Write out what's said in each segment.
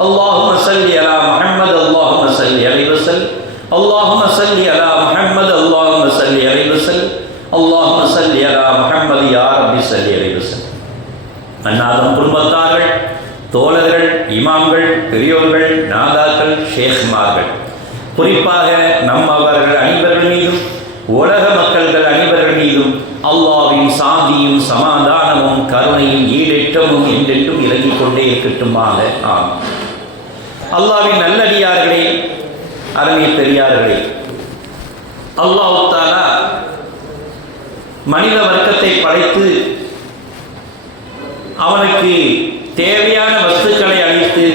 அல்லாஹும்ம ஸல்லி அலா முஹம்மது அல்லாஹும்ம ஸல்லி அலைஹி வஸல்லம் அல்லாஹும்ம ஸல்லி அலா முஹம்மது அல்லாஹும்ம ஸல்லி அலைஹி வஸல்லம் அல்லாஹும்ம ஸல்லி அலா முஹம்மது யா ரப்பி ஸல்லி அலைஹி வஸல்லம். அன்னாதம் குடும்பத்தார்கள், தோழர்கள், இமாம்கள், பெரியோர்கள், நாதாக்கள், ஷேக்மார்கள், குறிப்பாக நம்மவர்கள் அனைவர்கள் மீதும் உலக மக்கள்கள் அனைவர்கள் மீதும் அல்லாஹ்வின் சாந்தியும் சமாதானமும் கருணையும் ஈடேற்றமும் என்றென்றும் இறங்கிக் கொண்டே இருக்கட்டுமாக. ஆம். அல்லாஹ்வின் நல்லடியார்களே, அருமை பெரியார்களே, அல்லாஹ் தஆலா மனித வர்க்கத்தை படைத்து அவனுக்கு தேவையான வஸ்துக்களை அளித்து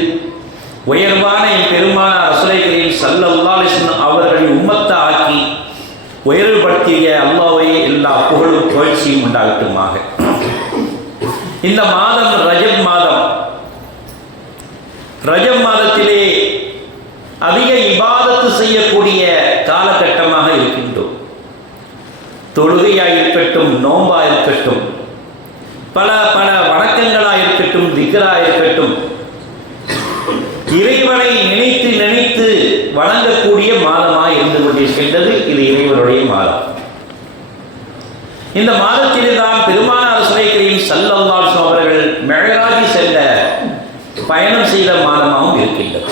உயர்வான பெருமானார் ரசூலை கரீம் ஸல்லல்லாஹு அலைஹி வஸல்லம் அவர்களை உம்மத்தை ஆக்கி உயர்வுபடுத்திய அல்லாஹ்வை எல்லா புகழும் புகழ்ச்சியும் உண்டாகட்டுமாக. இந்த மாதம் ரஜப் மாதம். ரஜப் மாதத்திலே அதிக இபாதத்து செய்யக்கூடிய காலகட்டமாக இருக்கின்றோம். தொழுகையாக இருக்கட்டும், நோம்பாக இருக்கட்டும், பல பல வணக்கங்களாக இருக்கட்டும், திக்ராக இருக்கட்டும், இறைவனை நினைத்து நினைத்து வணங்கக்கூடிய மாதமாக இருந்து கொண்டிருக்கின்றது. இது இறைவனுடைய மாதம். இந்த மாதத்தில்தான் பெருமானார் ரசூலை கரீம் ஸல்லல்லாஹு அலைஹி வஸல்லம் அவர்கள் மிஅராஜ் சென்ற பயணம் செய்த மாதமாகவும் இருக்கின்றது.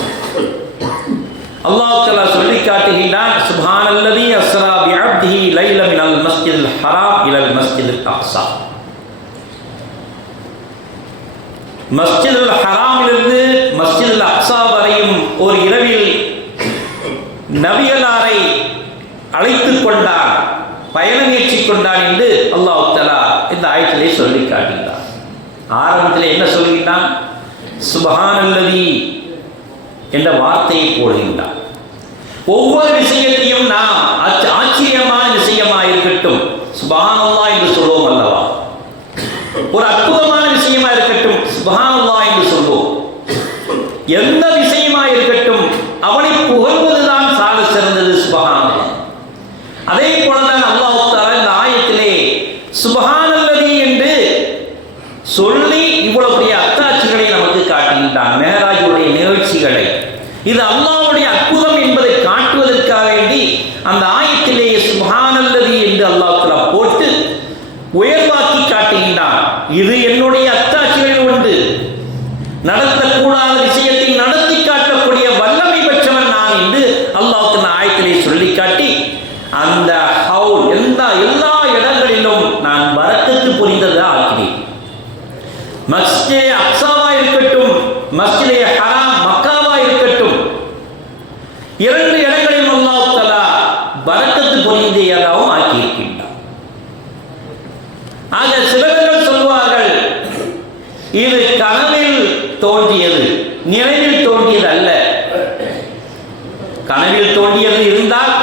அல்லாஹ் தஆலா சொல்லி காட்டுகின்றான், சுப்ஹானல்லதி அஸ்ரா பிஅப்திஹி லைல மினல் மஸ்ஜிதில் ஹராம் இலல் மஸ்ஜிதில் அக்ஸா. மஸ்ஜிதுல் ஹராமிலிருந்து மஸ்ஜிதுல் அக்ஸா வரையும் ஒரு இரவில் நபிகளாரை அழைத்துக் கொண்டான், பயணம் ஏற்றிக் கொண்டான் என்று அல்லாஹ் தஆலா இந்த ஆயத்திலே சொல்லி காட்டுகிறார். ஆரம்பத்தில் என்ன சொல்கின்றான்? சுப்ஹானல்லதி என்ற வார்த்தையை போடுகின்றான். ஒவ்வொரு விஷயத்தையும் நாம் ஆச்சரியமான விஷயமாக இருக்கட்டும், சுப்ஹானல்லாஹ் என்று சொல்வோம் அல்லவா? ஒரு அற்புதமான விஷயமா இருக்கட்டும், சுப்ஹானல்லாஹ் என்று சொல்வோம். எந்த விஷயமா இருக்கட்டும், அவனை புகழ்வதுதான் சால சிறந்தது. சுப்ஹானல்லாஹ். அதே போலதான் அல்லாஹ் தஆலா இந்த ஆயத்திலே சுப்ஹானல்லதி என்று சொல்லி இவ்வளவு பெரிய அத்தாட்சிகளை நமக்கு காட்டுகின்றான். மேராஜுடைய நிகழ்ச்சிகளை, இது அல்லாஹ்வுடைய அற்புதம் என்பதை காட்டுவதற்காக வேண்டி அந்த ஆயத்திலே சுப்ஹானல்லதி என்று அல்லாஹ் தஆலா போட்டு உயர்வாக்கி காட்டுகின்றான். இது என்னுடைய அத்தாட்சிகளில் ஒன்று. நடத்தக்கூடாத விஷயத்தை நடத்தி காட்டக்கூடிய வல்லமை பெற்றவன் நான் என்று அல்லாஹ் தன் ஆயத்திலே சொல்லி காட்டி, அந்த ஹவுல் எல்லா இடங்களிலும் நான் பரக்கத்து புரிந்ததா ஆக்கினேன். மஸ்ஜிதே அக்ஸாவா இருக்கட்டும், மஸ்ஜிதே ஹராம் மக்காவா இருக்கட்டும், இரண்டு இடங்களிலும் அல்லாஹ் தஆலா பரக்கத்து புரிந்ததாகவும் ஆக்கியிருக்கின்றான். ஆக சிலர்கள் சொல்வார்கள், இது கனவில் தோன்றியது, நினைவில் தோன்றியது அல்ல. கனவில் தோன்றியது இருந்தால்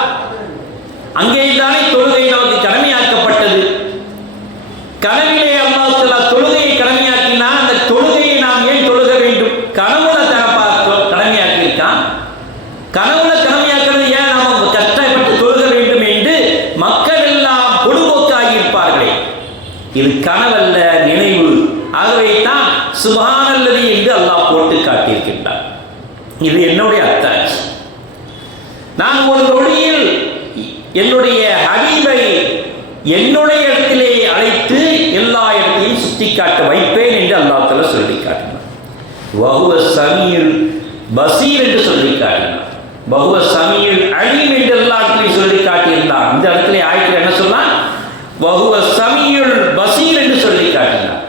அங்கேதானே தொழுகை நமக்கு கடமையாக்கப்பட்டது. கனவிலே அல்லாஹ் தஆலா தொழுகையை கடமையாக்கினால் அந்த தொழுகையை நாம் ஏன் தொழுக வேண்டும்? கனவுல கடமையாக்கியிருக்கான். கனவுல கடமையாக்கிறது ஏன் நாம் கஷ்டப்பட்டு தொழுக வேண்டும் என்று மக்கள் எல்லாம் பொடுபோக்காகி இருப்பார்களே. இது கனவல்ல, நினைவு. ஆகவே தான் சுப்ஹானல்லதி என்று அல்லாஹ் போட்டு காட்டியிருக்கின்றார். இது என்னுடைய அத்தாட்சி. நான் ஒரு நொடியில் என்னுடைய ஹபீபை என்னுடைய இடத்திலே அழைத்து எல்லா இடத்தையும் சுட்டி காட்ட வைப்பேன் என்று அல்லாஹ் தஆலா சொல்லி காட்டினார். வஹுவ ஸமீஉல் பஸீர் என்று சொல்லி காட்டினார். வஹுவ ஸமீஉல் அலீம் என்று அல்லாஹ் சொல்லி காட்டியிருந்தார். இந்த இடத்திலே ஆயத்தில் என்ன சொன்னான்? வஹுவ ஸமீஉல் பஸீர் என்று சொல்லி காட்டினார்.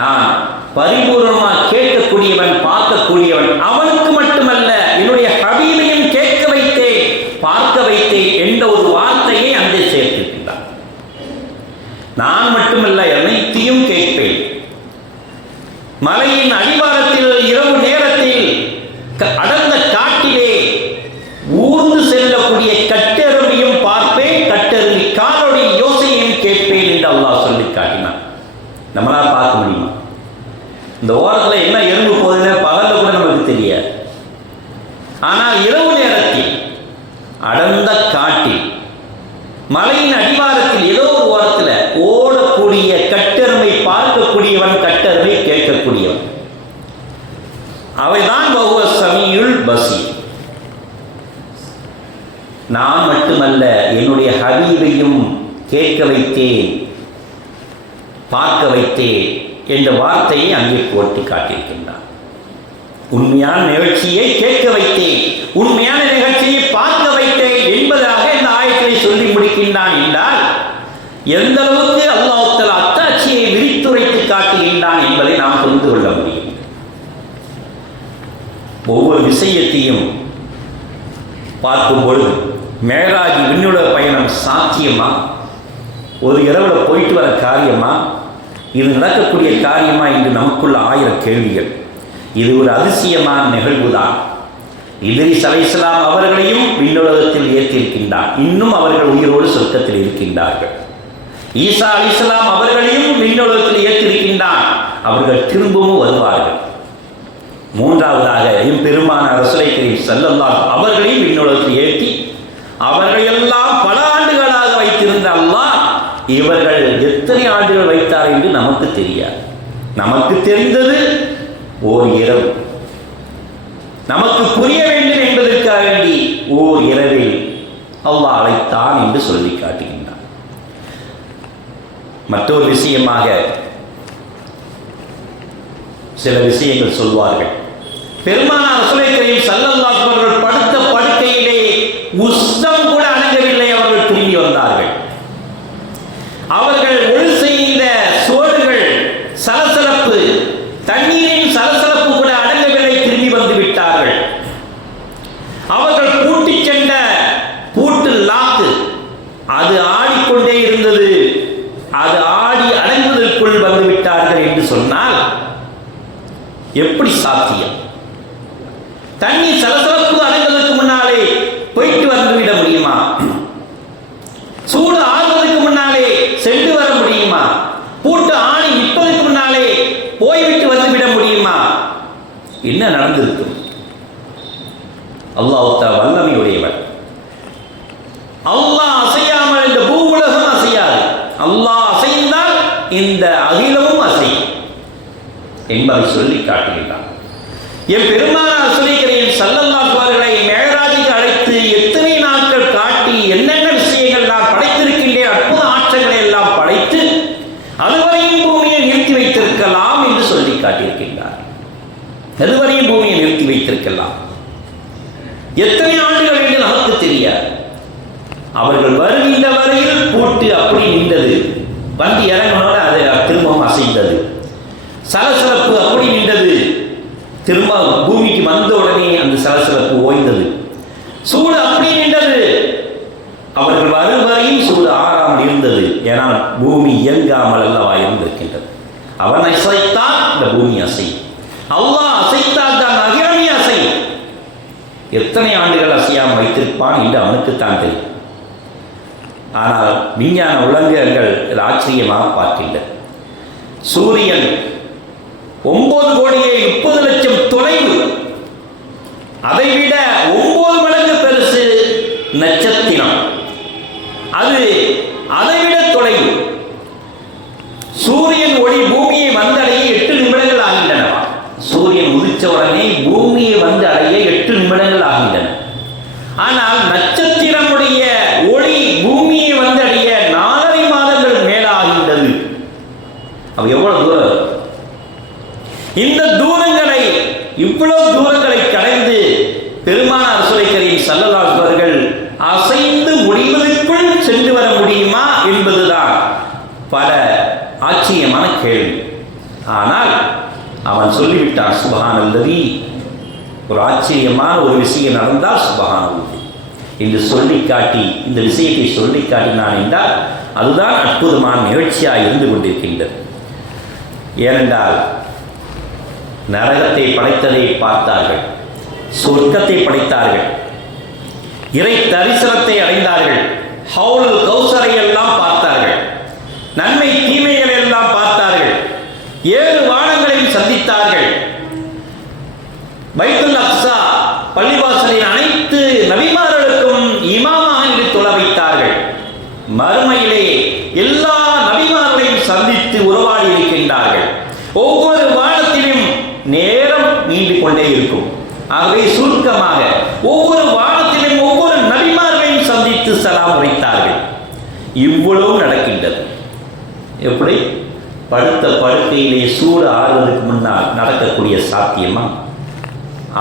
நான் பரிபூர்ணமாக கேட்கக்கூடியவன், பார்க்கக்கூடியவன். அவனுக்கு மட்டுமல்ல, என்னுடைய ஹபீபையும் கேட்க வைத்தேன், பார்க்க வைத்தேன் என்ற ஒரு வார்த்தையை அங்கே சேர்த்திருக்கிறார். நான் மட்டுமல்ல, அனைத்தையும் கேட்பேன். மலையின் அடிவாரத்தில் இரவு நேரத்தில் அடர்ந்த காட்டிலே ஊர்ந்து செல்லக்கூடிய கட்டெருமையும் பார்ப்பேன், கட்டெருமை காலோடைய யோசனையும் கேட்பேன் என்று அல்லாஹ் சொல்லி காட்டினான். நம்மளால் பார்க்க முடியுமா? இந்த ஓரத்தில் என்ன எறும்பு போகுதுன்னு தான் வஹுவ ஸமீஉல் பஸீர். நான் மட்டுமல்ல, என்னுடைய ஹபீபையும் கேட்க வைத்தேன், பார்க்க வைத்தேன் என்ற வார்த்தையை அங்கே போட்டு காட்டியிருக்கின்றார். உண்மையான நிகழ்ச்சியை கேட்க வைத்தேன், உண்மையான நிகழ்ச்சியை பார்க்க வைத்தேன் என்பதாக இந்த ஆயத்தை சொல்லி முடிக்கின்றான் என்றால் எந்த அளவுக்கு அல்லாஹ் தஆலா அத்தாட்சியை விரித்துரைத்து காட்டுகின்றான் என்பதை நாம் புரிந்து கொள்ள முடியும். ஒவ்வொரு விஷயத்தையும் பார்க்கும் பொழுது மேராஜ் விண்ணுலக பயணம் சாத்தியமா, ஒரு இரவுல போயிட்டு வர காரியமா, இது நடக்கக்கூடிய காரியமா என்று நமக்குள்ள 1000 கேள்விகள். இது ஒரு அதிசயமான நிகழ்வுதான். இத்ரீஸ் அலைஹிஸ்ஸலாம் அவர்களையும் விண்ணுலகத்தில் ஏற்றிருக்கின்றார். இன்னும் அவர்கள் உயிரோடு சொர்க்கத்தில் இருக்கின்றார்கள். ஈசா அலைஹிஸ்ஸலாம் அவர்களையும் விண்ணுலகத்தில் ஏற்றிருக்கின்றார். அவர்கள் திரும்பவும் வருவார்கள். மூன்றாவதாக பெருமானார் ரசூலை கரீம் ஸல்லல்லாஹு அவர்களையும் விண்ணுலகத்தில் ஏற்றி அவர்களெல்லாம் பல ஆண்டுகளாக வைத்திருந்த அல்லாஹ் இவர்கள் எத்தனை ஆண்டுகள் வைத்தார் என்று நமக்கு தெரியாது. நமக்கு தெரிந்தது ஓர் இரவு. நமக்கு புரிய வேண்டும் என்பதற்காக வேண்டி ஓர் இரவில் அல்லாஹ் அழைத்தான் என்று சொல்லி காட்டுகின்றார். மற்றொரு விஷயமாக சில விஷயங்கள் சொல்வார்கள். பெருமானார் ரசூலை கரீம் ஸல்லல்லாஹு அலைஹி வஸல்லம் படுத்த படுக்கையிலே உஸ்தம் கூட அணுகவில்லை. அவர்கள் திரும்பி வந்தார்கள். அவர்கள் ஒளி செய்த சோடுகள், சலசலப்பு, தண்ணீரின் சலசலப்பு கூட அடங்கவில்லை. திரும்பி வந்து விட்டார்கள். அவர்கள் பூட்டி சென்ற பூட்டு லாக்கு அது ஆடிக்கொண்டே இருந்தது. அது ஆடி அடங்குவதற்குள் வந்து விட்டார்கள் என்று சொன்னால் எப்படி சாத்தியம்? தண்ணீர் சலசலப்பு அடங்குவதற்கு முன்னாலே போயிட்டு வந்துவிட முடியுமா? சூடு ஆறுவதற்கு முன்னாலே சென்று வர முடியுமா? பூட்டு ஆணி நிற்பதற்கு முன்னாலே போய்விட்டு வந்துவிட முடியுமா? என்ன நடந்திருக்கும்? அல்லாஹ் தஆலா வல்லமையுடையவர். அல்லாஹ் அசையாமல் இந்த பூ உலகம் அசையாது. அல்லாஹ் அசைந்தால் இந்த அகிலமும் அசையும் என்பதை சொல்லி காட்டுகின்றார். என் பெருமானார் ரசூலை கரீம் ஸல்லல்லாஹு அலைஹி மேராஜுக்கு அழைத்து எத்தனை நாட்கள் காட்டி என்னென்ன விஷயங்கள் நான் படைத்திருக்கின்றேன், அற்புத ஆற்றல்களை எல்லாம் படைத்து அதுவரையும் பூமியை நிறுத்தி வைத்திருக்கலாம் என்று சொல்லி காட்டியிருக்கின்றார். அதுவரையும் பூமியை நிறுத்தி வைத்திருக்கலாம். எத்தனை ஆண்டுகள் என்று நமக்கு தெரியாது. அவர்கள் வருகின்ற வரையில் பூட்டு அப்படி நின்றது. வந்து இறங்கினோட அது திரும்பவும் அசைந்தது. சலசலப்பு அப்படி நின்றது. திரும்ப பூமிக்கு வந்த உடனே அந்த சலசலப்பு ஓய்ந்தது. சூடு அப்படி நின்றது. அவர்கள் வரும் வரையும் சூடு ஆறாமல் இருந்தது. ஏனால் பூமி இயங்காமல் அல்லவா இருந்திருக்கின்றது. அவன் அசைத்தான் இந்த பூமி அசையும். அல்லாஹ் அசைத்தால் தான் அகிலமே அசையும். எத்தனை ஆண்டுகள் அசையாமல் வைத்திருப்பான் என்று அவனுக்குத்தான் தெரியும். ஆனால் விஞ்ஞான உலகங்கள் ஆச்சரியமாக பார்க்கின்றன. சூரியன் 9,30,00,000 தொலைவு, அதைவிட 9 மடங்கு பெருசு நட்சத்திரம். அது அதைவிட தொலைவு. சூரியன் ஒளி பூமியை வந்தடைய 8 நிமிடங்கள் ஆகின்றன. சூரியன் உதிச்ச உடனே பூமியை வந்து அடைய 8 நிமிடங்கள் ஆகின்றன. ஆனால் நட்சத்திரமுடைய ஒளி பூமியை வந்து அடைய 4.5 மாதங்கள் மேலாகின்றது. அப்ப எவ்வளவு தூரம்? இந்த தூரங்களை, இவ்வளவு தூரங்களை கடந்து பெருமானார் ரசூலை கரீம் ஸல்லல்லாஹு அலைஹி அவர்கள் அசைந்து முடிவதற்குள் சென்று வர முடியுமா என்பதுதான் பல ஆச்சரியமான கேள்வி. ஆனால் அவன் சொல்லிவிட்டான், சுப்ஹானல்லதி, ஒரு ஆச்சரியமான ஒரு விஷயம் நடந்தால் சுப்ஹானல்லாஹ் என்று சொல்லி காட்டி, இந்த விஷயத்தை சொல்லி காட்டினான் என்றால் அதுதான் அற்புதமான நிகழ்ச்சியாக இருந்து கொண்டிருக்கின்றது. ஏனென்றால் நரகத்தை படைத்ததை பார்த்தார்கள், சொர்க்கத்தை படைத்தார்கள், இறை தரிசனத்தை அடைந்தார்கள், ஹவுல் கௌசரை எல்லாம் பார்த்தார்கள், நன்மை தீமைகளை எல்லாம் பார்த்தார்கள், 7 வானங்களையும் சந்தித்தார்கள், பைத்துல் அக்ஸா பள்ளிவாசலின் அனைத்து நபிமார்களுக்கும் இமாமாக என்று தொழ வைத்தார்கள். மறுமையிலே எல்லா நபிமார்களையும் சந்தித்து உறவாடி இருக்கின்றார்கள். ஒவ்வொரு வானத்திலும் நேரம் நீண்டு முன்னேறிக் கொண்டே இருக்கும். ஆகவே சுருக்கமாக ஒவ்வொரு வாரத்திலும் ஒவ்வொரு நபிமார்களையும் சந்தித்து சலாம் உரைத்தார்கள். இவ்வளவு நடக்கின்றது. எப்படி? படுத்த படுக்கையிலே சூடு ஆறுவதற்கு முன்னால் நடக்கக்கூடிய சாத்தியமா?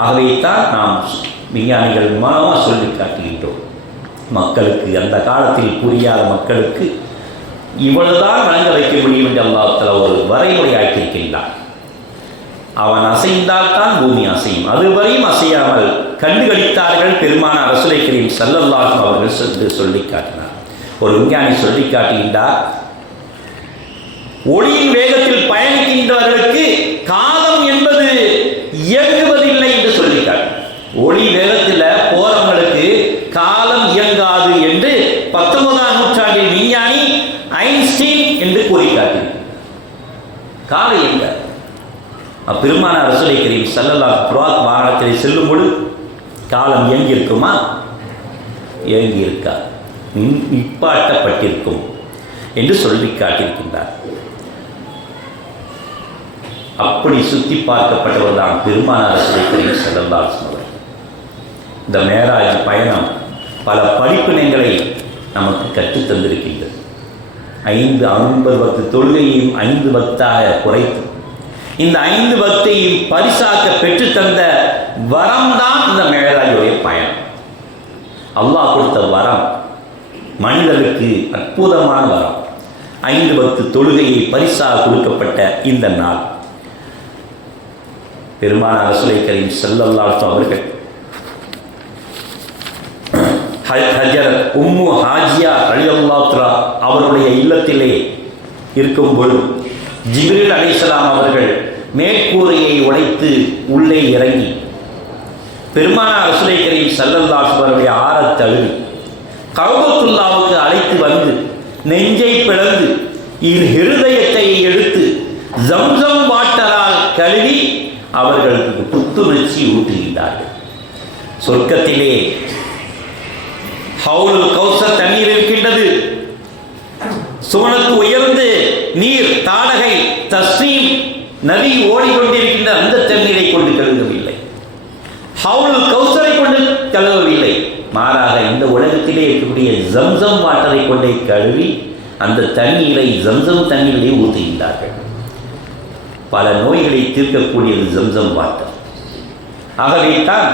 ஆகவே தான் நாம் விஞ்ஞானிகள் மூலமாக சொல்லி காட்டுகின்றோம். மக்களுக்கு, அந்த காலத்தில் புரியாத மக்களுக்கு இவ்வளவுதான் வழங்க வைக்க முடியும் என்று அல்லாஹ் தஆலா ஒரு வரைமுறை ஆக்கியிருக்கின்றான். அவன் அசைந்தால் தான் பூமி அசையும். அதுவரையும் அசையாமல் கண்டுகளித்தார்கள் பெருமானார் ரசூலை கரீம் ஸல்லல்லாஹு அலைஹி அவர்கள் சொல்லி காட்டினார். ஒரு விஞ்ஞானி சொல்லி காட்டுகின்றார், ஒளியின் வேகத்தில் பயணிக்கின்றவர்களுக்கு காலம் என்பது இயங்குவதில்லை என்று சொல்லி காட்டினார். ஒளி வேகத்தில் போறவங்களுக்கு காலம் இயங்காது என்று 19ஆம் நூற்றாண்டில் விஞ்ஞானி ஐன்ஸ்டீன் என்று கூறி காட்டினார். காலம் எங்க? பெருமானார் ரசூலை கரீம் ஸல்லல்லாஹு புராக் வாகனத்தில் செல்லும் பொழுது காலம் இயங்கி இருக்குமா? இயங்கி இருக்கா, நிப்பாட்டப்பட்டிருக்கும் என்று சொல்லி காட்டியிருக்கின்றார். அப்படி சுத்தி பார்க்கப்பட்டவர் தான் பெருமானார் ரசூலை கரீம் ஸல்லல்லாஹு அலைஹி வஸல்லம். இந்த மேராஜ் பயணம் பல படிப்பினைகளை நமக்கு கற்றுத் தந்திருக்கின்றது. 50 வக்து தொழுகையையும் 5 வக்தாக குறைத்து இந்த 5 வக்தையும் பரிசாக்க பெற்றுத்தந்த வரம் தான் இந்த மேராஜுடைய பயணம். அல்லாஹ் கொடுத்த வரம், மனிதனுக்கு அற்புதமான வரம். 5 வக்து தொழுகையை பரிசாக கொடுக்கப்பட்ட இந்த நாள் பெருமானார் ரசூலை கரீம் ஸல்லல்லாஹு அலைஹி அவர்கள் ஹஜரத் உம்மு ஹாஜியா ரலியல்லாஹு தஆலா அவருடைய இல்லத்திலே இருக்கும்போது ஜிப்ரீல் அலைஹிஸ்ஸலாம் அவர்கள் மேற்கூரையை உடைத்து உள்ளே இறங்கி பெருமானார் ரசூலை கரீம் ஸல்லல்லாஹு அலைஹி அவருடைய ஆரத் தழுவி கஅபத்துல்லாஹ்வுக்கு அழைத்து வந்து நெஞ்சை பிளந்து இருதயத்தை எடுத்து ஜம்சம் வாட்டரால் கழுவி அவர்களுக்கு புத்துணர்ச்சி ஊட்டுகின்றார்கள். சொர்க்கத்திலே ஹவுலுல் கௌசர் தண்ணீர் இருக்கின்றது. சுவனத்து உயர்ந்து நீர் தாடகை தஸ்ரீம் நதி ஓடிக்கொண்டிருக்கின்ற அந்த தண்ணீரை கொண்டு கழுவவில்லை, ஹவுலுல் கௌசரை கொண்டு கழுவவில்லை. மாறாக இந்த உலகத்திலே இருக்கக்கூடிய ஜம்சம் வாட்டரை கொண்டே கழுவி அந்த தண்ணீரை ஜம்சம் தண்ணீரை ஊற்றுகின்றார்கள். பல நோய்களை தீர்க்கக்கூடியது ஜம்சம் வாட்டர். ஆகவே தான்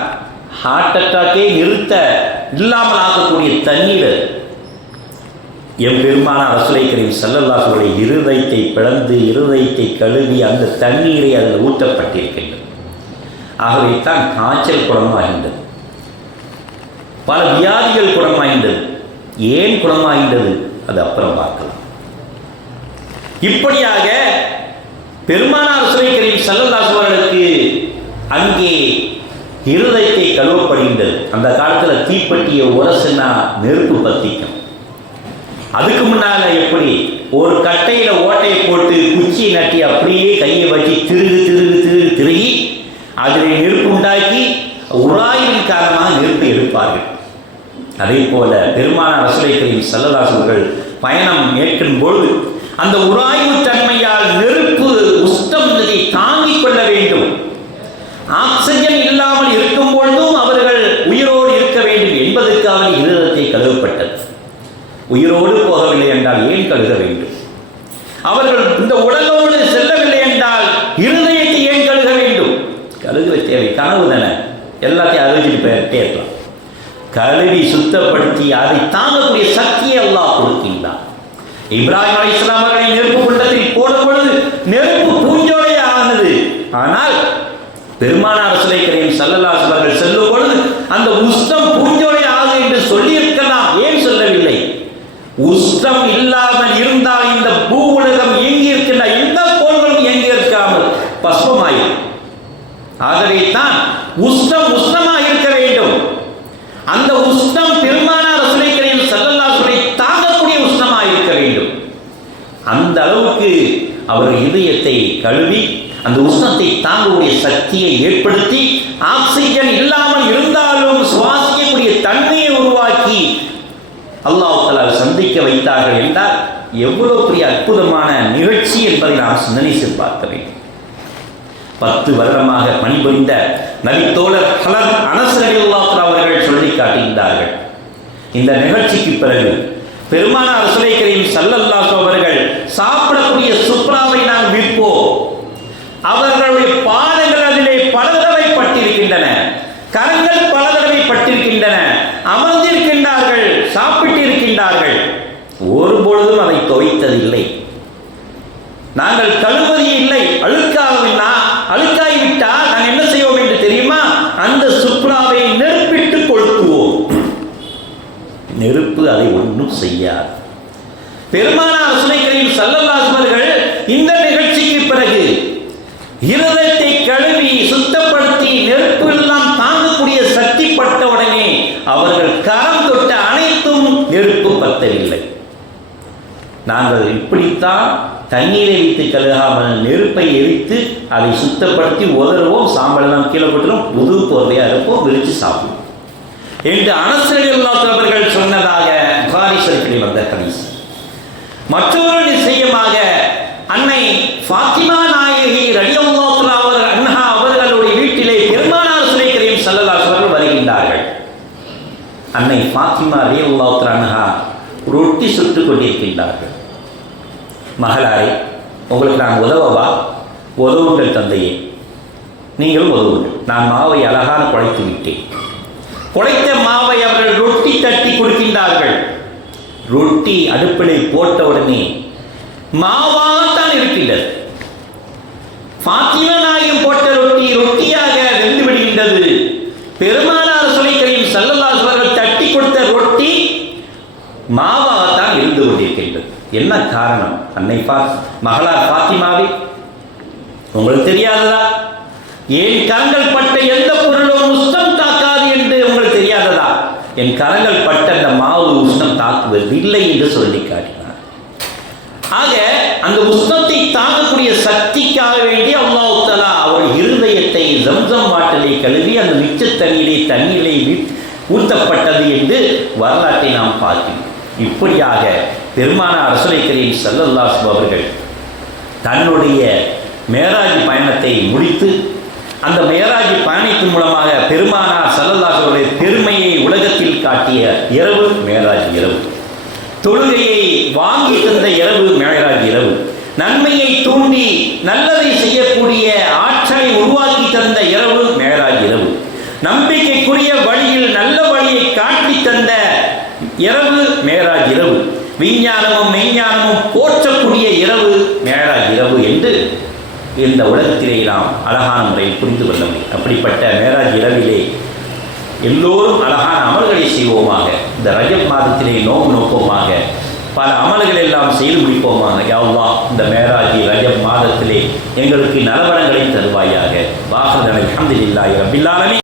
ஹார்ட் அட்டாக்கே நிறுத்த இல்லாமல் ஆக்கக்கூடிய தண்ணீர் எம் பெருமானார் ரசூலை கரீம் ஸல்லல்லாஹு அலைஹி இருதயத்தை பிளந்து இருதயத்தை கழுவி அந்த தண்ணீரை அதில் ஊற்றப்பட்டிருக்கின்றது. ஆகவே தான் காய்ச்சல் குணமாகின்றது, பல வியாதிகள் குணமாகின்றது. ஏன் குணமாகின்றது அது அப்புறம் பார்க்கலாம். இப்படியாக பெருமானார் ரசூலை கரீம் ஸல்லல்லாஹு அலைஹி அவர்களுக்கு அங்கே இருதயத்தை கழுவப்படுகின்றது. அந்த காலத்தில் தீப்பெட்டியை உரசுனா நெருப்பு பத்திக்கும். அதுக்கு முன்னால எப்படி ஒரு கட்டையில் ஓட்டையை போட்டு குச்சியை நட்டி அப்படியே கையை வச்சு திருகி அதில் நெருப்பு உண்டாக்கி உராய்வின் காரணமாக நெருப்பை எடுப்பார்கள். அதே போல பெருமானார் ரசூலை கரீம் ஸல்லல்லாஹு அலைஹி அவர்கள் பயணம் மேற்கொள்ளும் பொழுது அந்த உராய்வு தன்மையால் நெருப்பு உஷ்ணத்தை தாங்கிக் கொள்ள வேண்டும். ஆக்சிஜன் இல்லாமல் இருக்கும் பொழுதும் அவர்கள் உயிரோடு இருக்க வேண்டும் என்பதற்காக இருதயத்தை கழுவப்பட்டது. உயிரோடு போகவில்லை என்றால் ஏன் கழுக வேண்டும்? அவர்கள் இந்த உடலோடு செல்லவில்லை என்றால் இருதயத்தை ஏன் கழுக வேண்டும்? கழுக தேவை, கனவு தானே, எல்லாத்தையும் அறிவிச்சுட்டு போயிட்டே இருக்கலாம். கழுவி சுத்தப்படுத்தி அதை தாங்கக்கூடிய சக்தியை அல்லாஹ் கொடுக்கின்றான். இப்ராஹிம் அலைஹிஸ்ஸலாம் அவர்களை நெருப்பு குண்டத்தில் போடும் பொழுது நெருப்பு பூஞ்சோலை ஆனது. ஆனால் பெருமானார் ரசூலை கரீம் ஸல்லல்லாஹு அலைஹி அவர்கள் செல்லும் பொழுது அந்த உஷ்ணம் பூஞ்சோலை ஆகும் என்று சொல்லியிருக்கலாம். ஏன் சொல்லவில்லை? உஷ்ணம் இல்லாமல் இருந்தால் இந்த பூ உலகம் இயங்கி இருக்கின்ற எந்த கோள்களும் இயங்கி இருக்காமல் பஸ்மமாயும். ஆகவே தான் உஷ்ணமாக இருக்க வேண்டும். அந்த உஷ்ணம் பெருமானார் ரசூலை கரீம் ஸல்லல்லாஹு அலைஹி தாங்கக்கூடிய உஷ்ணமாக இருக்க வேண்டும். அந்த அளவுக்கு அவர் இதயத்தை கழுவி அந்த உஷ்ணத்தை தாங்கக்கூடிய சக்தியை ஏற்படுத்தி ஆக்சிஜன் இல்லாமல் இருந்தாலும் சுவாசிக்கக்கூடிய தன்மையை உருவாக்கி அல்லாஹ் தஆலா சந்திக்க வைத்தார்கள் என்றால் எவ்வளவு பெரிய அற்புதமான நிகழ்ச்சி என்பதை நாம் சிந்தனை செய்து பார்க்க வேண்டும். 10 வருடமாக பணிபுரிந்த நபித்தோழர் ஹலர் அனஸ் ரலியல்லாஹு அவர்கள் சொல்லி காட்டுகின்றார்கள். இந்த நிகழ்ச்சிக்கு பிறகு பெருமானார் ரசூலை கரீம் ஸல்லல்லாஹு அவர்கள் சாப்பிடக்கூடிய சுப்ராவை நாம் விற்போம். அவர்களுடைய பாதங்கள் அதிலே பல தடவை பட்டிருக்கின்றன, கரங்கள் பல தடவை பட்டிருக்கின்றன, அமர்ந்திருக்கின்றார்கள், சாப்பிட்டிருக்கின்றார்கள். ஒருபொழுதும் அதை துவைத்ததில்லை. நாங்கள் கழுவது இல்லை. அழுக்காகிவிட்டால் நாங்கள் என்ன செய்வோம் என்று தெரியுமா? அந்த சுப்ராவை நெருப்பிட்டு கொளுத்துவோம். நெருப்பு அதை ஒன்றும் செய்யாது. பெருமானார் ரசூலை கரீம் ஸல்லல்லாஹு அவர்கள் இந்த நிகழ்ச்சிக்கு பிறகு இருதயத்தை கழுவி சுத்தப்படுத்தி நெருப்பு எல்லாம் தாங்கக்கூடிய சக்தி பட்ட உடனே அவர்கள் கரம் தொட்ட அனைத்தும் நெருப்பு பத்தவில்லை. நாங்கள் இப்படித்தான் தண்ணீரை வைத்து கழுகாமல் நெருப்பை எரித்து அதை சுத்தப்படுத்தி உதறுவோம், சாம்பலெல்லாம் கீழே போட்டுரும், புது போர்வையாக இருப்போம், விரித்து சாப்பிடுவோம் என்று அனஸ் ரலியல்லாஹு அவர்கள் சொன்னதாக புகாரி ஷரீஃபில் வந்த ஹதீஸ். மற்றொரு நிச்சயமாக அன்னை ஃபாத்திமா நாயகி ரலியல்லாஹு அன்ஹா அவர்களுடைய வீட்டிலே பெருமானார் ரசூலை கரீம் ஸல்லல்லாஹு அவர்கள் வருகின்றார்கள். அன்னை ஃபாத்திமா ரலியல்லாஹு அன்ஹா ரொட்டி சுட்டுக் கொண்டிருக்கின்றார்கள். மகளாரே, உங்களுக்கு நான் உதவவா? உதவுங்கள் தந்தையே, நீங்களும் உதவுங்கள். நான் மாவை அழகான குழைத்து விட்டேன். குழைத்த மாவை அவர்கள் ரொட்டி தட்டி கொடுக்கின்றார்கள். ரொட்டி அடுப்பிலை போட்ட உடனே மாவாகத்தான் இருக்கின்றது. ஃபாத்திமா நாயகம் போட்ட ரொட்டி ரொட்டியாக வெந்து விடுகின்றது. பெருமானார் ரசூலை கரீம் ஸல்லல்லாஹு அலைஹி வஸல்லம் தட்டி கொடுத்த ரொட்டி மாவாகத்தான் இருந்து கொண்டிருக்கின்றது. என்ன காரணம்? அன்னை மகளார் ஃபாத்திமாவை உங்களுக்கு தெரியாததா? என் கரங்கள் பட்ட எந்த பொருளும் உஷ்ணம் தாக்காது என்று உங்களுக்கு தெரியாததா? என் கரங்கள் பட்ட அந்த மாவு உஷ்ணம் தாக்குவது இல்லை என்று சொல்லி காட்டினார். ஆக அந்த உஷ்ணத்தை தாக்கக்கூடிய சக்திக்காக வேண்டி அல்லாஹ் தஆலா அவர் இருதயத்தை ஜம்சம் வாட்டலை கழுவி அந்த மிச்ச தண்ணீரை ஊற்றப்பட்டது என்று வரலாற்றை நாம் பார்க்கிறோம். இப்படியாக பெருமானார் ரசூலை கரீம் ஸல்லல்லாஹு அவர்கள் தன்னுடைய மேராஜ் பயணத்தை முடித்து அந்த மேராஜ் பயணத்தின் மூலமாக பெருமானார் ஸல்லல்லாஹு அவருடைய பெருமையை உலகத்தில் காட்டிய இரவு மேராஜ் இரவு. தொழுகையை வாங்கி தந்த இரவு மேராஜ் இரவு. நன்மையை தூண்டி நல்லதை செய்யக்கூடிய ஆற்றலை உருவாக்கி தந்த இரவு மேராஜ் இரவு. நம்பிக்கைக்குரிய வழியில் நல்ல வழியை காட்டி தந்த இரவு மேராஜ் இரவு. விஞ்ஞானமும் மெய்ஞானமும் போற்றக்கூடிய இரவு மேராஜ் இரவு என்று இந்த உலகத்திலே நாம் அழகான முறையில் புரிந்து கொள்ள முடியும். அப்படிப்பட்ட மேராஜ் இரவிலே எல்லோரும் அழகான அமல்களை செய்வோமாக. இந்த ரஜப் மாதத்திலே நோன்பு நோப்போமாக. பல அமல்கள் எல்லாம் செய்து முடிப்போமாக. யா அல்லாஹ், இந்த மேராஜ் ரஜப் மாதத்திலே எங்களுக்கு நலவரங்களை தருவாயாக. வாஹிர் அல்ஹம்துலில்லாஹி ரப்பில் ஆலமீன்.